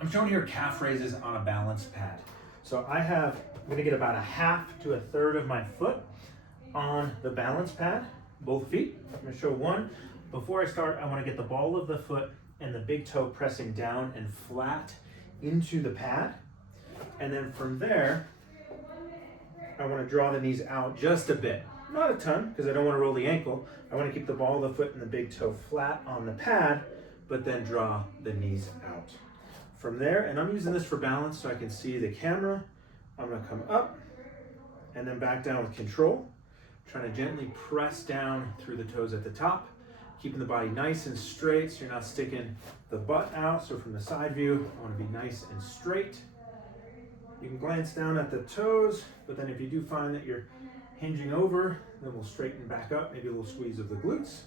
I'm showing here calf raises on a balance pad. So I'm gonna get about a half to a third of my foot on the balance pad, both feet. I'm gonna show one. Before I start, I wanna get the ball of the foot and the big toe pressing down and flat into the pad. And then from there, I wanna draw the knees out just a bit. Not a ton, because I don't wanna roll the ankle. I wanna keep the ball of the foot and the big toe flat on the pad, but then draw the knees out. From there, and I'm using this for balance so I can see the camera, I'm gonna come up and then back down with control, trying to gently press down through the toes at the top, keeping the body nice and straight so you're not sticking the butt out. So from the side view, I wanna be nice and straight. You can glance down at the toes, but then if you do find that you're hinging over, then we'll straighten back up, maybe a little squeeze of the glutes.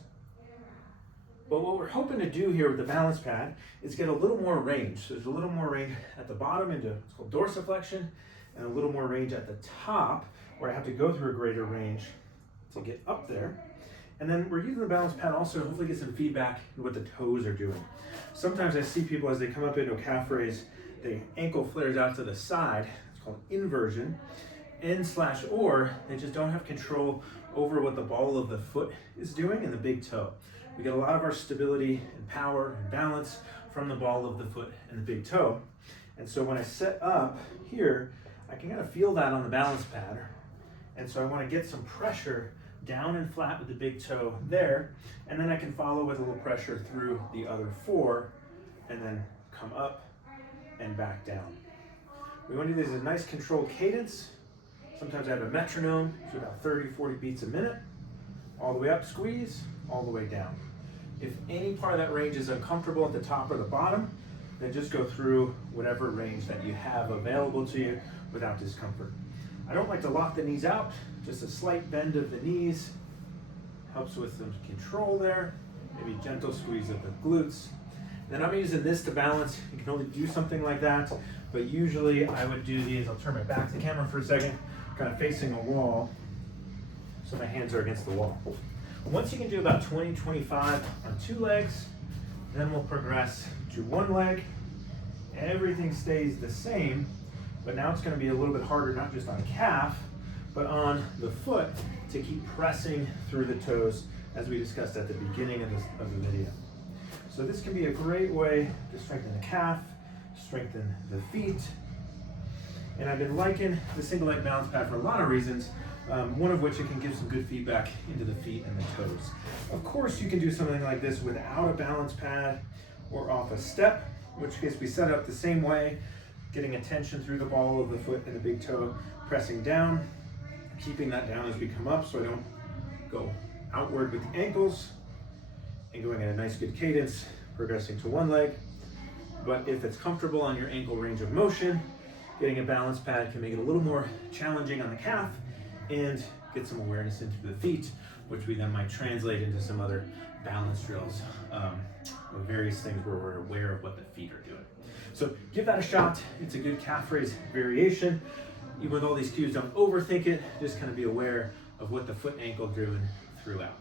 But what we're hoping to do here with the balance pad is get a little more range. So there's a little more range at the bottom into what's called dorsiflexion, and a little more range at the top where I have to go through a greater range to get up there. And then we're using the balance pad also to hopefully get some feedback in what the toes are doing. Sometimes I see people as they come up into a calf raise, the ankle flares out to the side. It's called inversion. Or they just don't have control over what the ball of the foot is doing and the big toe. We get a lot of our stability and power and balance from the ball of the foot and the big toe. And so when I set up here, I can kind of feel that on the balance pad. And so I want to get some pressure down and flat with the big toe there. And then I can follow with a little pressure through the other four and then come up and back down. We want to do this as a nice controlled cadence. Sometimes I have a metronome, so about 30, 40 beats a minute. All the way up, squeeze, all the way down. If any part of that range is uncomfortable at the top or the bottom, then just go through whatever range that you have available to you without discomfort. I don't like to lock the knees out, just a slight bend of the knees helps with some control there, maybe gentle squeeze of the glutes. Then I'm using this to balance. You can only do something like that, but usually I would do these. I'll turn my back to the camera for a second, kind of facing a wall, so my hands are against the wall. Once you can do about 20, 25 on two legs, then we'll progress to one leg. Everything stays the same, but now it's going to be a little bit harder, not just on calf, but on the foot to keep pressing through the toes as we discussed at the beginning of the video. So this can be a great way to strengthen the calf, strengthen the feet. And I've been liking the single leg balance pad for a lot of reasons, one of which it can give some good feedback into the feet and the toes. Of course, you can do something like this without a balance pad or off a step, in which case we set it up the same way, getting attention through the ball of the foot and the big toe, pressing down, keeping that down as we come up so I don't go outward with the ankles, and going at a nice good cadence, progressing to one leg. But if it's comfortable on your ankle range of motion, getting a balance pad can make it a little more challenging on the calf and get some awareness into the feet, which we then might translate into some other balance drills, or various things where we're aware of what the feet are doing. So give that a shot. It's a good calf raise variation. Even with all these cues, don't overthink it. Just kind of be aware of what the foot and ankle are doing throughout.